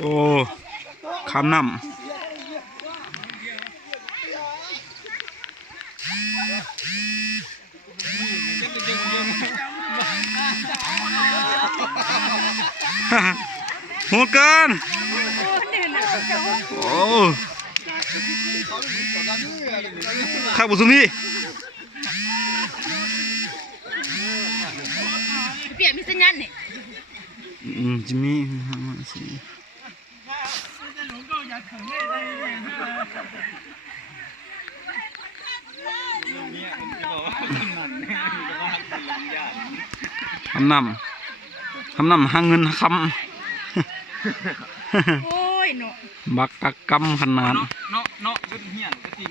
โอ้คำน้ำหัวเกินโอ้ข้าวบุษมีเปลี่ยนมีสัญญาณนี่จิมมี่ทำนำหาเงินคำโอ้ยเนาะบักกะกำขนาดเนาะชุดเหี้ยนก็จริง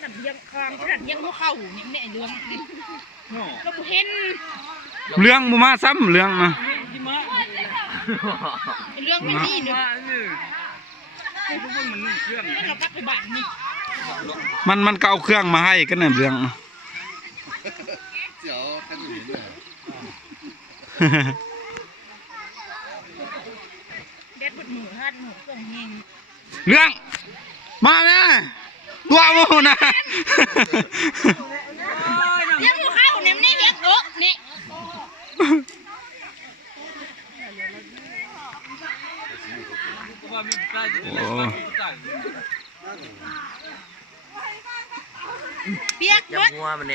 นั่นยังคลางขนาดยังบ่เข้านี่แม่เรื่องนี่ก็บ่เห็นเรื่องบ่มาซ้ำเรื่องนะเรื่องไม่มีเนาะมันเครื่องเรากลับไปบ้านนี่มันเก่าเครื่องมาให้กันเนี่ยเรื่องเดี๋ยวท่านอยู่ด้วยเด็ดบดหมูฮัดหมูเครื่องเฮงเรื่องมาแม่ตัวมูนะยังบ่เข้าเนี่ยนี่เฮ็ดโอ๊ะนี่เปียกเบิด